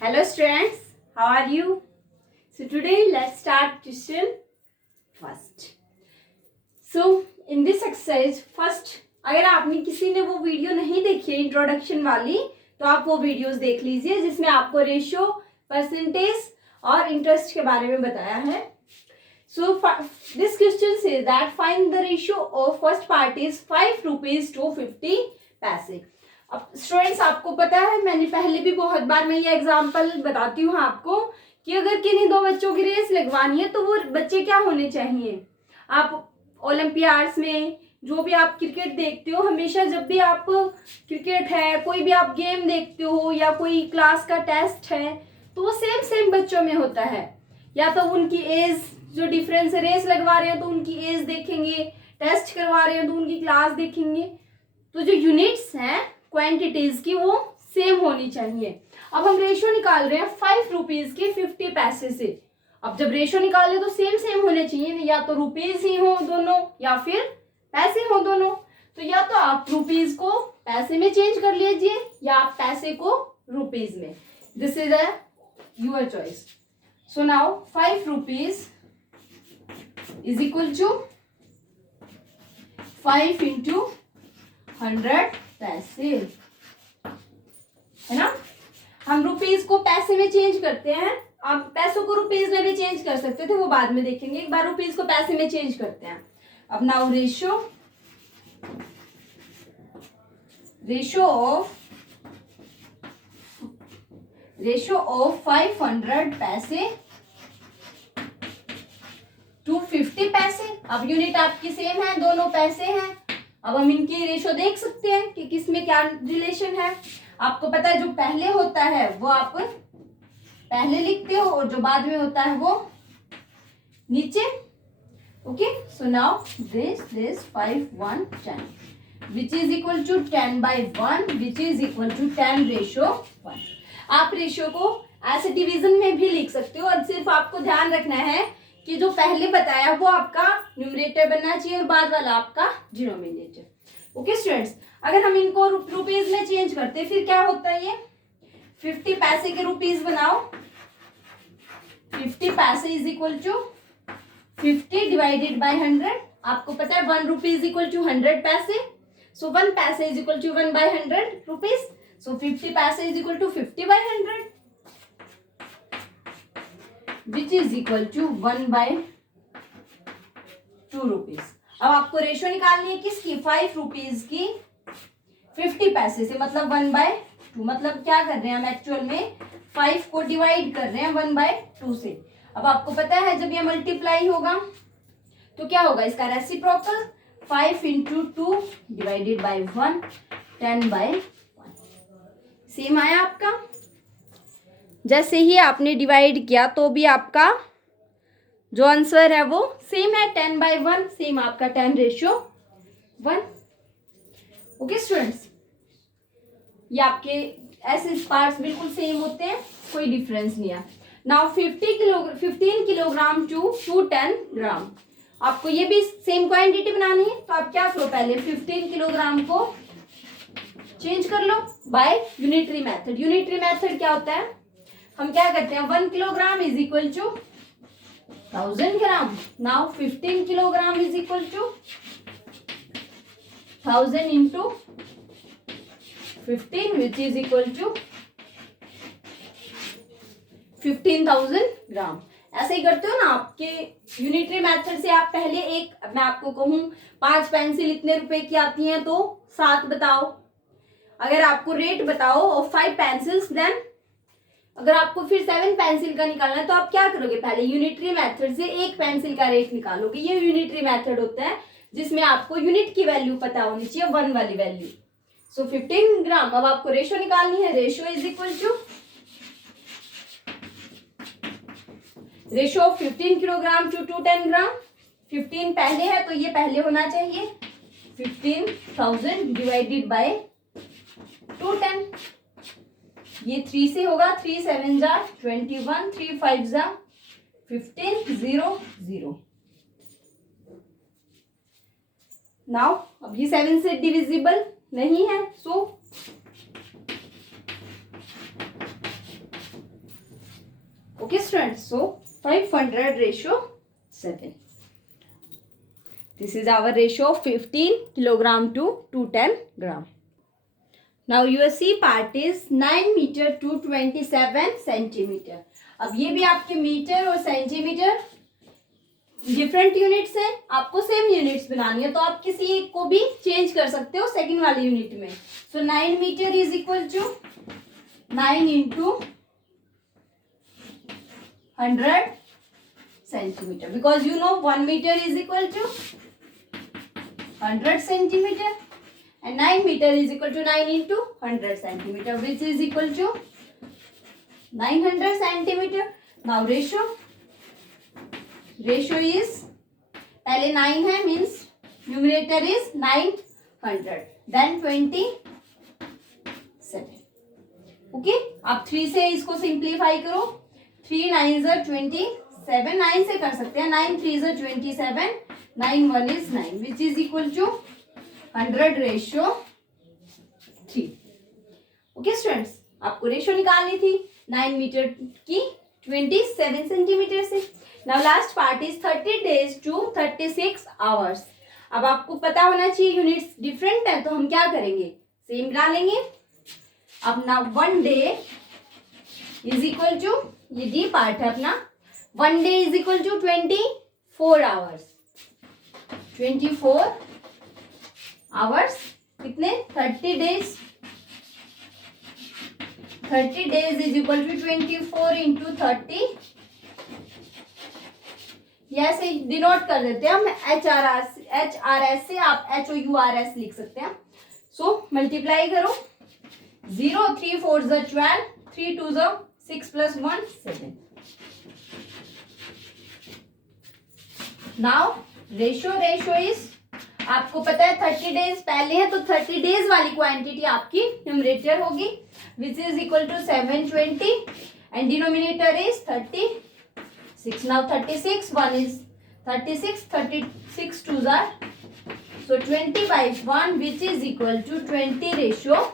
Hello students, how are you? So today let's start question first. So in this exercise first, अगर आपने किसी ने वो video नहीं देखी है इंट्रोडक्शन वाली तो आप वो वीडियोस देख लीजिए जिसमें आपको रेशियो, परसेंटेज और इंटरेस्ट के बारे में बताया है. So this question says that find the ratio of first part is 5 rupees to 50 पैसे. अब स्टूडेंट्स आपको पता है मैंने पहले भी बहुत बार मैं ये एग्जांपल बताती हूँ आपको कि अगर किन्हीं दो बच्चों की रेस लगवानी है तो वो बच्चे क्या होने चाहिए. आप ओलंपियाड्स में जो भी आप क्रिकेट देखते हो हमेशा जब भी आप क्रिकेट है कोई भी आप गेम देखते हो या कोई क्लास का टेस्ट है तो वो सेम बच्चों में होता है. या तो उनकी एज जो डिफरेंस है रेस लगवा रहे हैं तो उनकी एज देखेंगे, टेस्ट करवा रहे हैं तो उनकी क्लास देखेंगे. तो जो यूनिट्स हैं क्वांटिटीज की वो सेम होनी चाहिए. अब हम रेशियो निकाल रहे हैं 5 रुपीज के 50 पैसे से. अब जब रेशियो निकाले तो सेम होने चाहिए, या तो रुपीज ही हो दोनों या फिर पैसे हो दोनों. तो या तो आप रुपीज को पैसे में चेंज कर लीजिए या आप पैसे को रुपीज में. This is a your choice. So now 5 rupees is equal to 5 into 100 पैसे है ना. हम रुपीज को पैसे में चेंज करते हैं. आप पैसों को रुपीज में भी चेंज कर सकते थे, वो बाद में देखेंगे. एक बार रुपीज को पैसे में चेंज करते हैं. अब नाउ रेशियो ऑफ 500 पैसे टू 50 पैसे. अब यूनिट आपकी सेम है, दोनों पैसे हैं. अब हम इनकी रेशियो देख सकते हैं कि किसमें क्या रिलेशन है. आपको पता है जो पहले होता है वो आप पहले लिखते हो और जो बाद में होता है वो नीचे. Okay, so now this 5 1 10 which is equal to 10 by 1 which is equal to 10 ratio 1. आप रेशियो को ऐसे डिवीजन में भी लिख सकते हो और सिर्फ आपको ध्यान रखना है कि जो पहले बताया वो आपका न्यूमरेटर बनना चाहिए और बाद वाला आपका डिनोमिनेटर. ओके स्टूडेंट्स, अगर हम इनको रुपीज में चेंज करते हैं फिर क्या होता है. ये 50 पैसे के रुपीज बनाओ. 50 पैसे is equal to 50 divided by 100. आपको पता है 1 रुपीज इक्वल टू 100 पैसे. सो 1 पैसे is equal to 1 by 100 rupees. So 50 पैसे is equal to 50 by 100 which is equal to 1 by 2 rupees. अब आपको रेशियो निकालनी है किसकी, 5 रुपीज की 50 पैसे से, मतलब 1 by 2. मतलब क्या कर रहे हैं हम एक्चुअल में 5 को डिवाइड कर रहे हैं 1 by 2 से. अब आपको पता है जब ये मल्टीप्लाई होगा तो क्या होगा इसका reciprocal. 5 into 2 divided by 1 10 by 1. Same आया आपका. जैसे ही आपने डिवाइड किया तो भी आपका जो आंसर है वो सेम है 10 by 1. सेम आपका 10 रेशियो 1. ओके स्टूडेंट्स, ये आपके ऐसे पार्ट्स बिल्कुल सेम होते हैं, कोई डिफरेंस नहीं है. नाउ 15 किलोग्राम टू 210 ग्राम. आपको ये भी सेम क्वांटिटी बनानी है तो आप क्या करो, पहले 15 किलोग्राम को चेंज कर लो by unitary method. Unitary method क्या होता है, हम क्या करते हैं 1 kilogram is equal to 1000 gram. Now 15 kilogram is equal to 1000 into 15 which is equal to 15,000 gram. ऐसे ही करते हो ना आपके यूनिटरी मेथड से. आप पहले मैं आपको कहूं 5 पेंसिल इतने रुपए की आती हैं तो 7 बताओ. अगर आपको रेट बताओ और 5 पेंसिल्स, देन अगर आपको फिर 7 पेंसिल का निकालना है तो आप क्या करोगे, पहले यूनिटरी मेथड से 1 पेंसिल का रेट निकालोगे. ये यूनिटरी मेथड होता है जिसमें आपको यूनिट की वैल्यू पता होनी चाहिए, 1 वाली वैल्यू. सो 15 ग्राम. अब आपको रेशियो निकालनी है. Ratio is equal to ratio of 15 kilogram to 210 gram. 15 पहले है तो ये पहले होना चाहिए. 15,000 डिवाइडेड बाय 210. ये 3 से होगा. 3 7 जा 21, 3 5 जा 15, 0 0. नाउ अब ये 7 से डिविजिबल नहीं है, सो Okay students, so 500:7. This is our ratio of 15 kilogram to 210 gram. Now your C part is 9 meter to 27 centimeter. अब ये भी आपके मीटर और सेंटीमीटर डिफरेंट यूनिट्स हैं, आपको सेम यूनिट्स बनानी है, तो आप किसी एक को भी चेंज कर सकते हो सेकंड वाले यूनिट में. So 9 metre is equal to 9 into 100 centimeter, because you know 1 meter is equal to 100 centimeter and 9 meter is equal to 9 into 100 centimeter, which is equal to 900 centimeter. Now ratio is, पहले 9 है, means numerator is 900, then 27. Okay, आप 3 से इसको simplify करो. 3 9 is 27, 9 से कर सकते हैं. 9 3 is 27, 9 1 is 9, which is equal to 100:3. Okay students, आपको रेशियो निकालनी थी 9 मीटर की 27 सेंटीमीटर से. Now last part is 30 days to 36 hours. अब आपको पता होना चाहिए यूनिट्स डिफरेंट है, तो हम क्या करेंगे, सेम बना लेंगे. अब ना 1 day इज इक्वल टू, ये डी पार्ट है अपना, 1 day is equal to 24 hours. 24 hours कितने, 30 days. 30 days is equal to 24 into 30. ऐसे डिनोट कर देते हैं हम HRS से, आप HOURS लिख सकते हैं. सो मल्टीप्लाई करो. 0 3 4 12, 3 2 6 plus 1 7. नाउ रेशियो इज, आपको पता है 30 days पहले है, तो 30 days वाली क्वांटिटी आपकी न्यूमरेटर होगी, which is equal to 720 and denominator is 36. Now 36, 1 is 36, 36 2s are, so 20/1, which is equal to 20:1.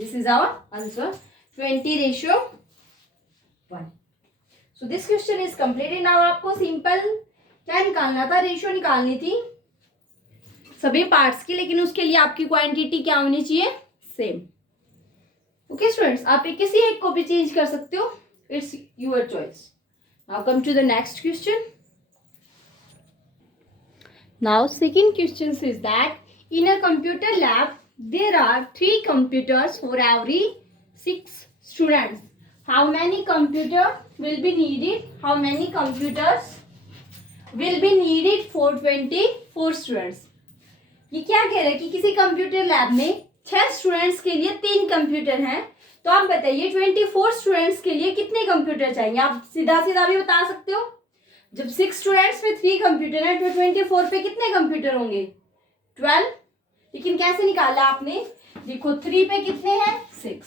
This is our answer, 20:1. So this question is completed. Now आपको सिंपल क्या निकालना था, रेशियो निकालनी थी सभी पार्ट्स की, लेकिन उसके लिए आपकी क्वांटिटी क्या होनी चाहिए, सेम. ओके स्टूडेंट्स, आप किसी एक को भी चेंज कर सकते हो, it's your choice. Now come to the next question. Now second question says that in a computer lab there are 3 computers for every 6 students. How many computer will be needed? How many computers will be needed for 24 students? ये क्या कह रहा है कि किसी computer lab में 6 students के लिए 3 कंप्यूटर हैं, तो आप बताइए 24 स्टूडेंट्स के लिए कितने कंप्यूटर चाहिए. आप सीधा सीधा भी बता सकते हो, जब 6 स्टूडेंट्स में 3 कंप्यूटर है, तो 24 पे कितने कंप्यूटर होंगे, 12. लेकिन कैसे निकाला आपने, देखो 3 पे कितने हैं, 6,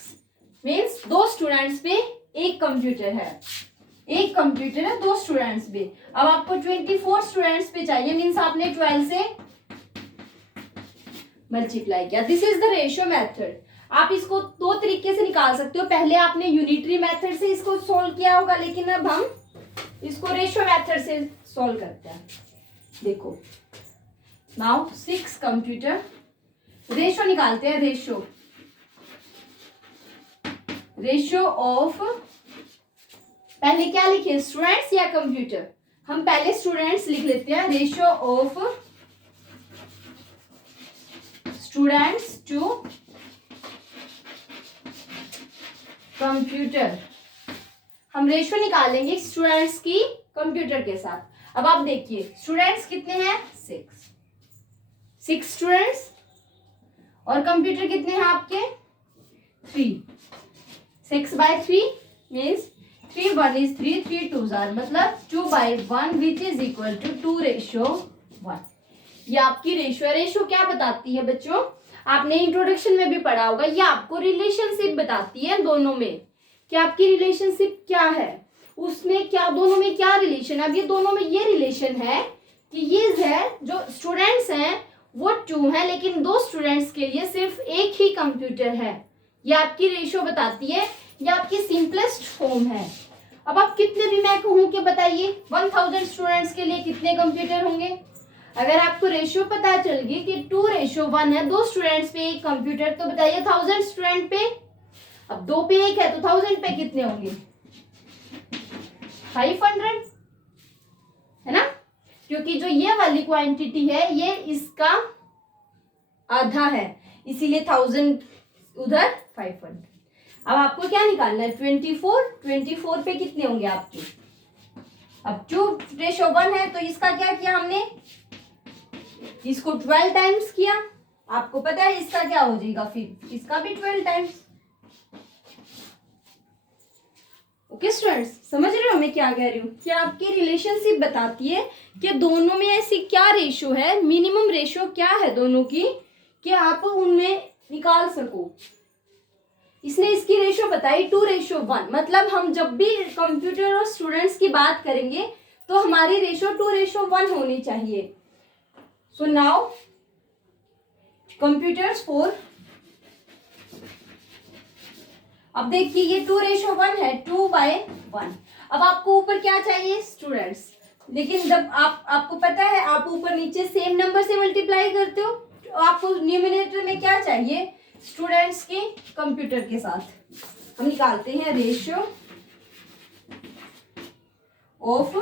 मीन्स 2 स्टूडेंट्स पे 1 कंप्यूटर है, 1 कंप्यूटर है 2 स्टूडेंट्स पे. अब आपको 24 स्टूडेंट्स पे चाहिए, मीन्स आपने 12 से मल्टीप्लाई किया. This is the ratio method. आप इसको 2 तरीके से निकाल सकते हो. पहले आपने यूनिटरी मेथड से इसको सॉल्व किया होगा, लेकिन अब हम इसको रेशियो मेथड से सॉल्व करते हैं. देखो नाउ 6 कंप्यूटर, रेशियो निकालते हैं. रेशियो ऑफ, पहले क्या लिखे, स्टूडेंट्स या कंप्यूटर. हम पहले स्टूडेंट्स लिख लेते हैं. Ratio of students to computer. हम रेशियो निकालेंगे स्टूडेंट्स की कंप्यूटर के साथ. अब आप देखिए स्टूडेंट्स कितने हैं, 6 स्टूडेंट्स, और कंप्यूटर कितने हैं आपके, 3. 6/3 मीन्स 3 1 is 3, 3 2s are, मतलब 2/1, which is equal to 2:1. ये आपकी रेशियो. रेशियो क्या बताती है बच्चों, आपने इंट्रोडक्शन में भी पढ़ा होगा, ये आपको रिलेशनशिप बताती है दोनों में, कि आपकी रिलेशनशिप क्या है, उसमें क्या, दोनों में क्या रिलेशन है. अब ये दोनों में ये रिलेशन है कि ये है, जो स्टूडेंट्स हैं वो 2 हैं, लेकिन 2 स्टूडेंट्स के लिए सिर्फ 1 ही कंप्यूटर है. ये आपकी रेशियो बताती है, ये आपकी सिंपलेस्ट फॉर्म है. अब आप कितने भी मैं कहूँ कि बताइए 1000 स्टूडेंट्स के लिए कितने कंप्यूटर होंगे। अगर आपको रेशियो पता चल गई कि 2:1 है, 2 स्टूडेंट्स पे एक कंप्यूटर, तो बताइए 1000 स्टूडेंट पे, अब 2 पे 1 है तो 1000 पे कितने होंगे, 500, है ना, क्योंकि जो ये वाली क्वांटिटी है ये इसका आधा है, इसीलिए 1000 उधर 500। अब आपको क्या निकालना है, 24 पे कितने होंगे आपके। अब 2:1 है तो इसका क्या किया हमने, इसको 12 टाइम्स किया। आपको पता है इसका क्या हो जाएगा, फिर इसका भी 12 टाइम्स। ओके स्टूडेंट्स, समझ रहे हो मैं क्या कह रही हूँ, कि आपकी रिलेशनशिप बताती है कि दोनों में ऐसी क्या रेशो है, मिनिमम रेशो क्या है दोनों की, कि आप उनमें निकाल सको। इसने इसकी रेशो बताई 2:1, मतलब हम जब भी कंप्यूटर और स्टूडेंट्स की बात करेंगे तो हमारी रेशो 2:1 होनी चाहिए। सो नाउ कंप्यूटर्स 4, अब देखिए ये 2:1 है, 2/1। अब आपको ऊपर क्या चाहिए, स्टूडेंट्स, लेकिन जब आपको पता है आप ऊपर नीचे सेम नंबर से मल्टीप्लाई करते हो, तो आपको न्यूमरेटर में क्या चाहिए, स्टूडेंट्स के कंप्यूटर के साथ हम निकालते हैं ratio of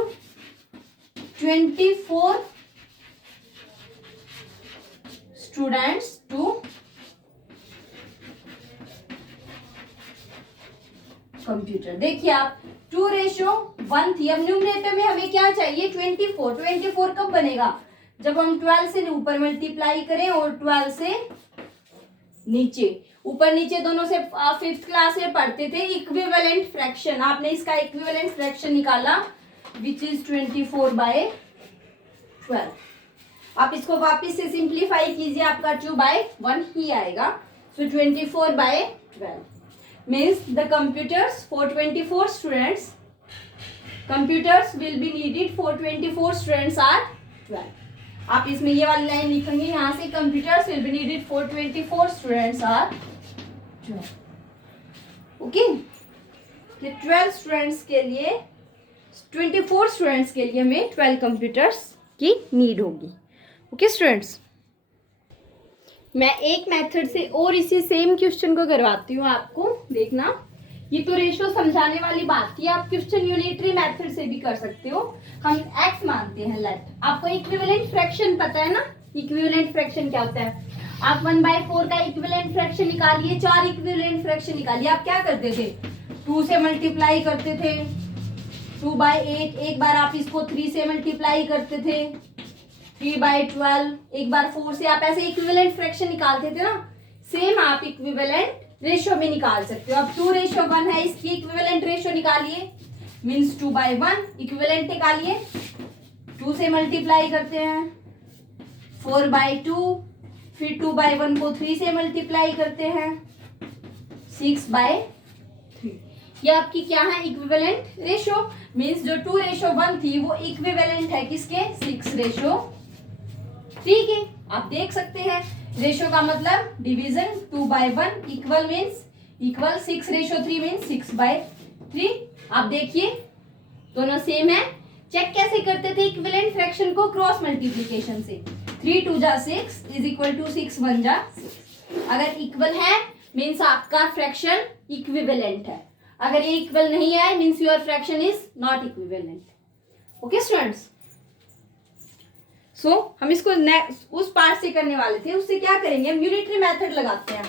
24 students to computer. देखिए आप 2:1 थी, अब न्यूमरेटर में हमें क्या चाहिए, 24। 24 कब बनेगा, जब हम 12 से ऊपर मल्टीप्लाई करें और 12 से नीचे, ऊपर नीचे दोनों से 5th क्लास में पढ़ते थे इक्विवेलेंट फ्रैक्शन, आपने इसका इक्विवेलेंट फ्रैक्शन निकाला विच इज 24/12। आप इसको वापस से सिंप्लीफाई कीजिए, आपका 2/1 ही आएगा। सो 24/12 means the computers for 24 students, computers will be needed for 24 students are 12। आप इसमें ये वाली लाइन लिखेंगे, यहाँ से computers will be needed for 24 students are 12। Okay, 12 students के लिए, 24 स्टूडेंट्स के लिए हमें 12 कंप्यूटर्स की नीड होगी। ओके स्टूडेंट्स, मैं एक मेथड से और इसी सेम क्वेश्चन को करवाती हूँ आपको, देखना। ये तो रेशो समझाने वाली बात थी, आप क्वेश्चन यूनिटरी मेथड से भी कर सकते हो। हम x मानते हैं, लेट। आपको इक्विवेलेंट फ्रैक्शन पता है ना, इक्विवेलेंट फ्रैक्शन क्या होता है, आप 1/4 का इक्विवेलेंट फ्रैक्शन निकालिए, 4 इक्विवेलेंट फ्रैक्शन निकालिए। आप क्या करते थे, 2 से मल्टीप्लाई करते थे, 2/8, एक बार आप इसको 3 से मल्टीप्लाई करते थे, 3/12, एक बार 4 से, आप ऐसे इक्विवेलेंट फ्रैक्शन निकालते थे ना। सेम आप इक्विवेलेंट रेशियो भी निकाल सकते हो। अब 2:1 है, इसकी इक्विवेलेंट रेशियो निकालिए, मींस 2/1 इक्विवेलेंट निकालिए, 2 से मल्टीप्लाई करते हैं, 4/2, फिर 2/1 को 3 से मल्टीप्लाई करते हैं, 6/3। ये आपकी क्या है, इक्विवेलेंट रेशियो। मींस जो 2:1 थी वो इक्विवेलेंट है किसके, 6:3 के। आप देख सकते हैं रेशियो का मतलब division, 2/1 equal means equal, 6:3 means 6/3। आप देखिए दोनों सेम है। चेक कैसे करते थे इक्विवेलेंट फ्रैक्शन को, क्रॉस मल्टीप्लिकेशन से, 3 2 जा 6 इज इक्वल टू 6 1 जा 6। अगर इक्वल है मींस आपका फ्रैक्शन इक्विवेलेंट है, अगर ये इक्वल नहीं है means your fraction is not equivalent. Okay students, so हम इसको उस पार्ट से करने वाले थे, उससे क्या करेंगे, हम यूनिटरी मेथड लगाते हैं।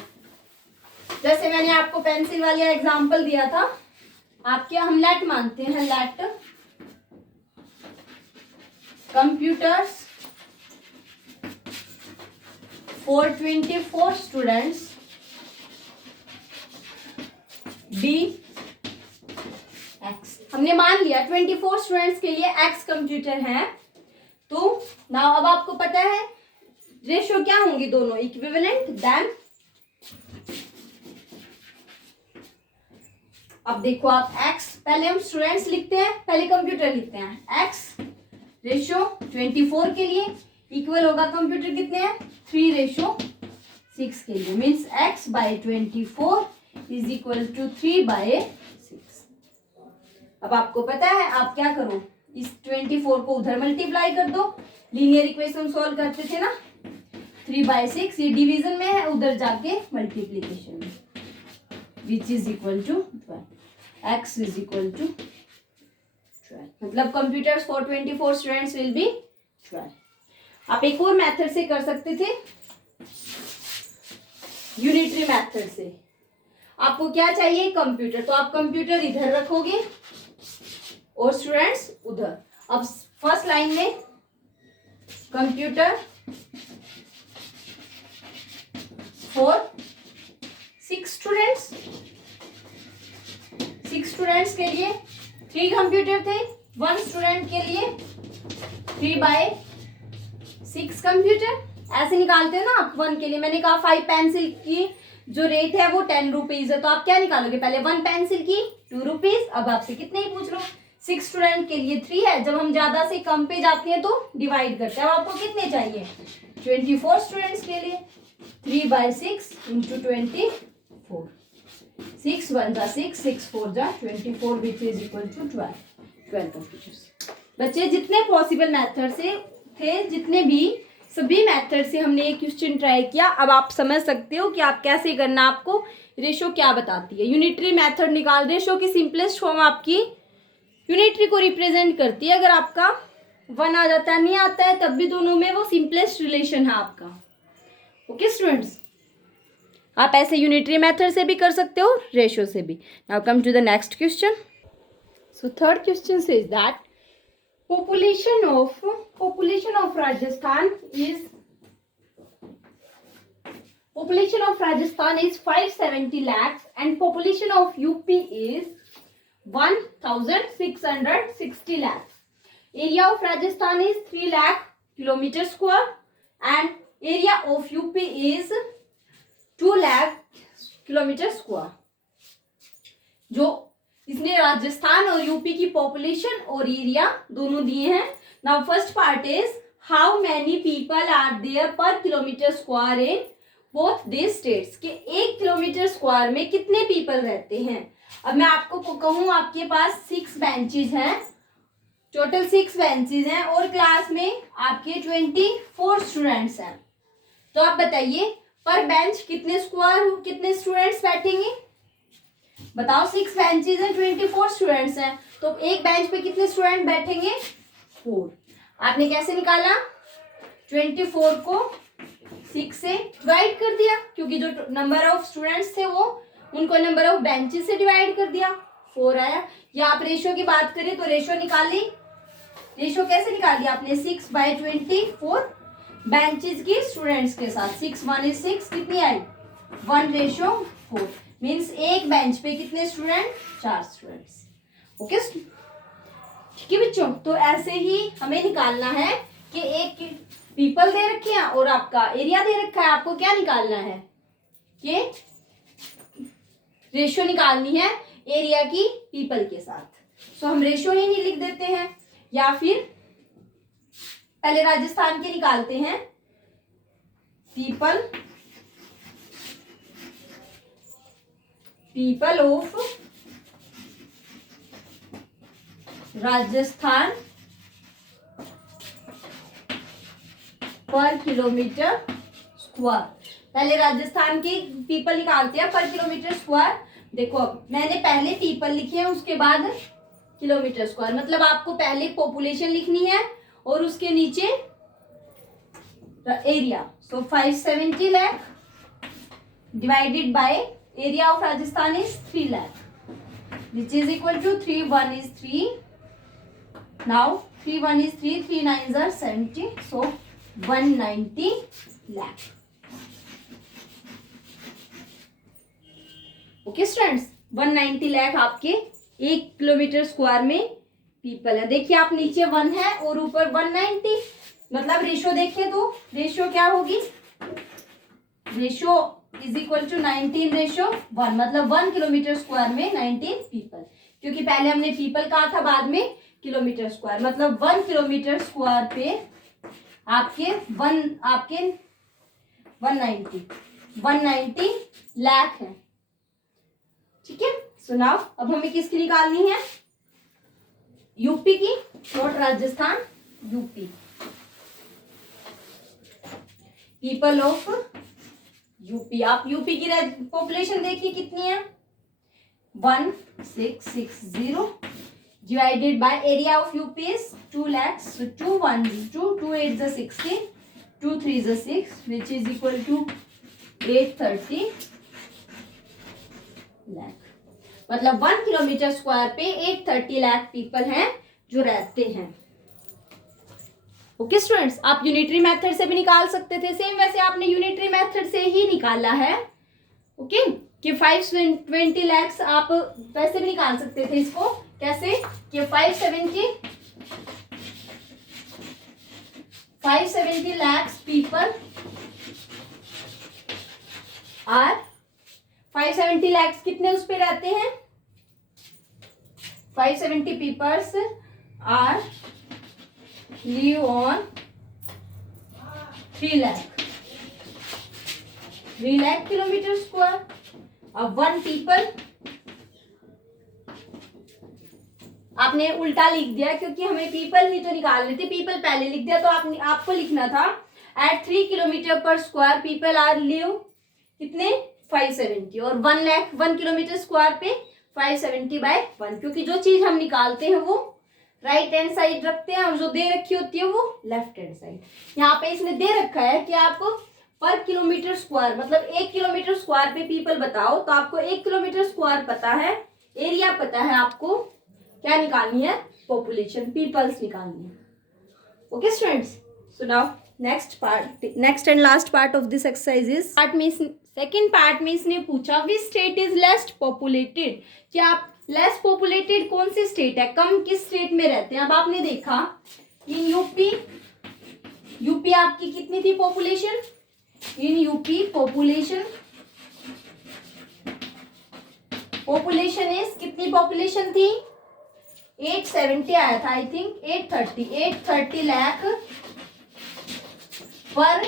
जैसे मैंने आपको पेंसिल वाला एग्जांपल दिया था, आपके हम लेट मानते हैं, let computers for 24 students be x. हमने मान लिया 24 स्टूडेंट्स के लिए एक्स कंप्यूटर है। तो नाउ अब आपको पता है रेशियो क्या होंगी, दोनों इक्विवेलेंट। देन अब देखो आप x, पहले हम स्टूडेंट्स लिखते हैं, पहले कंप्यूटर लिखते हैं। x रेशियो 24 के लिए इक्वल होगा, कंप्यूटर कितने हैं, 3:6 के लिए, means x/24 is equal to 3/6। अब आपको पता है, आप क्या करो, इस 24 को उधर मल्टीप्लाई कर दो। लीनियर इक्वेशन सॉल्व करते थे ना, 3/6 ये डिवीजन में है, उधर जाके मल्टीप्लीकेशन में, which is equal to 12, x is equal to 12, मतलब computers for 24 students will be 12। आप एक और मेथड से कर सकते थे, यूनिटरी मेथड से। आपको क्या चाहिए, कंप्यूटर, तो आप कंप्यूटर इधर रखोगे और स्टूडेंट्स उधर। अब फर्स्ट लाइन में कंप्यूटर फॉर 6 स्टूडेंट्स, 6 स्टूडेंट्स के लिए 3 कंप्यूटर थे, 1 स्टूडेंट के लिए 3/6 कंप्यूटर। ऐसे निकालते हैं ना आप 1 के लिए। मैंने कहा 5 पेंसिल की जो रेट है वो 10 रुपीज है, तो आप क्या निकालोगे, पहले 1 पेंसिल की 2 रुपीज। अब आपसे कितने ही पूछ लो, 6 स्टूडेंट के लिए 3 है, जब हम ज्यादा से कम पे जाते हैं तो डिवाइड करते हैं। अब आपको कितने चाहिए, 24 स्टूडेंट्स के लिए 3/6 इंटू 24, 6 1 जा 6, 6 4 जा 24, which is equal to 12 computers. बच्चे जितने पॉसिबल मेथड से थे, जितने भी सभी मेथड से हमने ये क्वेश्चन ट्राई किया। अब आप समझ सकते हो कि आप कैसे करना, आपको रेशो क्या बताती है। यूनिटरी मेथड निकाल, रेशो की सिंपलेस्ट फॉर्म आपकी यूनिटरी को रिप्रेजेंट करती है। अगर आपका 1 आ जाता है, नहीं आता है, तब भी दोनों में वो सिंपलेस्ट रिलेशन है आपका। ओके स्टूडेंट्स, आप ऐसे यूनिटरी मेथड से भी कर सकते हो, रेशो से भी। Now come to the next question. So third question says that population of Rajasthan is 570 lakhs and population of UP is 1660 lakhs. Area of Rajasthan is 3 lakh kilometer square and area of UP is 2 lakh kilometer square. जो इसने राजस्थान और UP की population और area दोनों दिए हैं। Now first part is how many people are there per kilometre square in both this states, के 1 kilometre square में कितने पीपल रहते हैं। अब मैं आपको कहूँ, आपके पास 6 बेंचेस हैं, टोटल 6 बेंचेस हैं और क्लास में आपके 24 स्टूडेंट्स हैं, तो आप बताइए पर बेंच कितने स्टूडेंट्स बैठेंगे, बताओ। 6 बेंचेस हैं, 24 स्टूडेंट्स हैं, तो एक बेंच पे कितने स्टूडेंट बैठेंगे, 4। आपने कैसे निकाला, 24 को 6 से डिवाइड कर दिया, क्योंकि जो नंबर ऑफ स्टूडेंट्स थे वो उनको नंबर ऑफ बेंचेस से डिवाइड कर दिया, 4 आया। या आप रेशो की बात करें तो रेशो निकाली, रेशो कैसे निकाली आपने, 6/24 बेंचेस की स्टूडेंट्स के साथ, 6 1 is 6, कितनी आई 1/4, मीन्स एक बेंच पे कितने स्टूडेंट, 4 स्टूडेंट्स। ओके ठीक है बच्चों, तो ऐसे ही हमें निकालना है कि एक पीपल दे रखे हैं और आपका एरिया दे रखा है। आपको क्या निकालना है कि रेशियो निकालनी है एरिया की पीपल के साथ। सो हम रेशियो ही नहीं लिख देते हैं, या फिर पहले राजस्थान के निकालते हैं, पीपल ऑफ राजस्थान पर किलोमीटर स्क्वायर। पहले राजस्थान के पीपल निकालते हैं पर किलोमीटर स्क्वायर। देखो अब मैंने पहले पीपल लिखे हैं, उसके बाद किलोमीटर स्क्वायर, मतलब आपको पहले पॉपुलेशन लिखनी है और उसके नीचे area. So 570 lakh divided by area of Rajasthan is 3 lakh, which is equal to 3 1 is 3. Now 3 1 is 3, 3 9s are 70, so 190 lakh. Okay students, 190 lakh आपके 1 किलोमीटर स्क्वायर में पीपल है। देखिए आप नीचे 1 है और ऊपर 190, मतलब रेशियो देखिए तो रेशियो क्या होगी, रेशियो इज इक्वल टू 19/1, मतलब 1 किलोमीटर स्क्वायर में 19 पीपल, क्योंकि पहले हमने पीपल कहा था, बाद में किलोमीटर स्क्वायर, मतलब 1 किलोमीटर स्क्वायर पे आपके 190 लाख है। ठीक है, सुनाओ अब हमें किसकी निकालनी है, यूपी की, not Rajasthan, UP, people of UP. आप यूपी की पॉपुलेशन देखिए कितनी है, 1660 divided by area of UP is 2 lakhs, so 2 1 2 2 8 is 16, 2 3 is 6, which is equal to 830 lakh। मतलब 1 किलोमीटर स्क्वायर पे 830 लाख पीपल हैं जो रहते हैं। ओके स्टूडेंट्स, आप यूनिटरी मेथड से भी निकाल सकते थे, सेम वैसे आपने यूनिटरी मेथड से ही निकाला है। ओके कि 520 लैक्स आप वैसे भी निकाल सकते थे इसको, कैसे कि 570 लैक्स पीपल आर 570 लैक्स कितने उस पे रहते हैं, 570 peoples are live on 3 lakh kilometre square. अब 1 पीपल आपने उल्टा लिख दिया क्योंकि हमें पीपल ही तो निकालने थे, पीपल पहले लिख दिया, तो आपको लिखना था एट 3 किलोमीटर पर स्क्वायर पीपल आर लिव कितने 570, और 1 लाख 1 किलोमीटर स्क्वायर पे 570/1, क्योंकि जो चीज हम निकालते हैं वो राइट हैंड साइड रखते हैं और जो दे रखी होती है वो लेफ्ट हैंड साइड। यहाँ पे इसने दे रखा है कि आपको पर किलोमीटर स्क्वायर, मतलब 1 किलोमीटर स्क्वायर पे पीपल बताओ, तो आपको 1 किलोमीटर स्क्वायर पता है, एरिया पता है, आपको क्या निकालनी है, पॉपुलेशन, पीपल्स निकालनी है। Okay students, so now next and last part of this exercise is second part में इसने पूछा which state is less populated, कि आप लेस पॉपुलेटेड कौन सी स्टेट है, कम किस स्टेट में रहते हैं। अब आपने देखा इन यूपी आपकी कितनी थी population, in UP population is कितनी पॉपुलेशन थी, 870 आया था, आई थिंक 830 लाख पर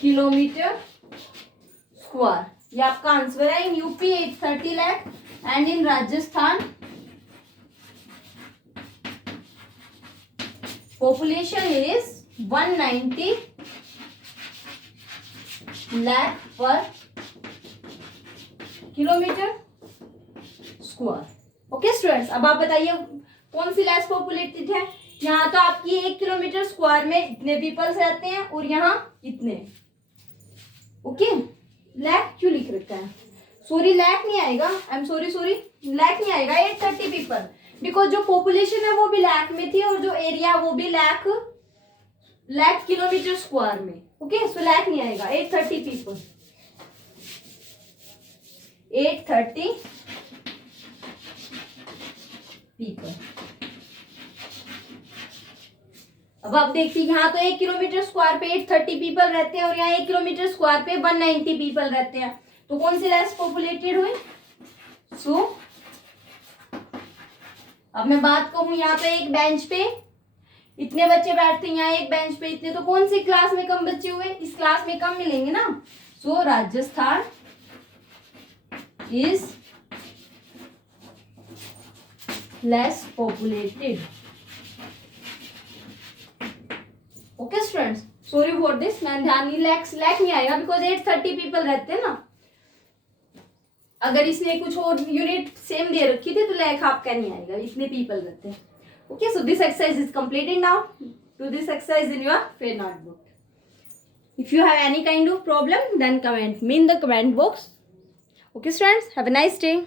किलोमीटर स्क्वायर, ये आपका आंसर है। In UP 830 lakh and in Rajasthan population is 190 lakh per kilometre square. Okay students, अब आप बताइए कौन सी लेस पॉपुलेटेड है। यहाँ तो आपकी 1 किलोमीटर स्क्वायर में इतने पीपल्स रहते हैं और यहाँ इतने। ओके, लैख क्यों लिख रखा है, सॉरी लैख नहीं आएगा, आई एम सॉरी लैख नहीं आएगा, 830 पीपल, बिकॉज जो पॉपुलेशन है वो भी लाख में थी और जो एरिया वो भी लाख किलोमीटर स्क्वायर में। ओके, सो लाख नहीं आएगा, 830 पीपल, 830 पीपल। अब आप देखिए यहाँ तो 1 किलोमीटर स्क्वायर पे 830 पीपल रहते हैं और यहाँ 1 किलोमीटर स्क्वायर पे 190 पीपल रहते हैं, तो कौन सी लेस पॉपुलेटेड हुई। सो अब मैं बात कहूं, यहाँ पे एक बेंच पे इतने बच्चे बैठते हैं, यहाँ एक बेंच पे इतने, तो कौन सी क्लास में कम बच्चे हुए, इस क्लास में कम मिलेंगे ना। So Rajasthan is less populated. Okay students, sorry for this, मैं ध्यान नहीं, लैख नहीं आएगा बिकॉज 830 पीपल रहते हैं ना। अगर इसने कुछ और यूनिट सेम दे रखी थी तो लैख आपका नहीं आएगा, इतने पीपल रहते हैं। Okay, so this exercise is completed now. Do this exercise in your fair notebook. If you have any kind of problem, then comment me in the comment box. Okay students, have a nice day.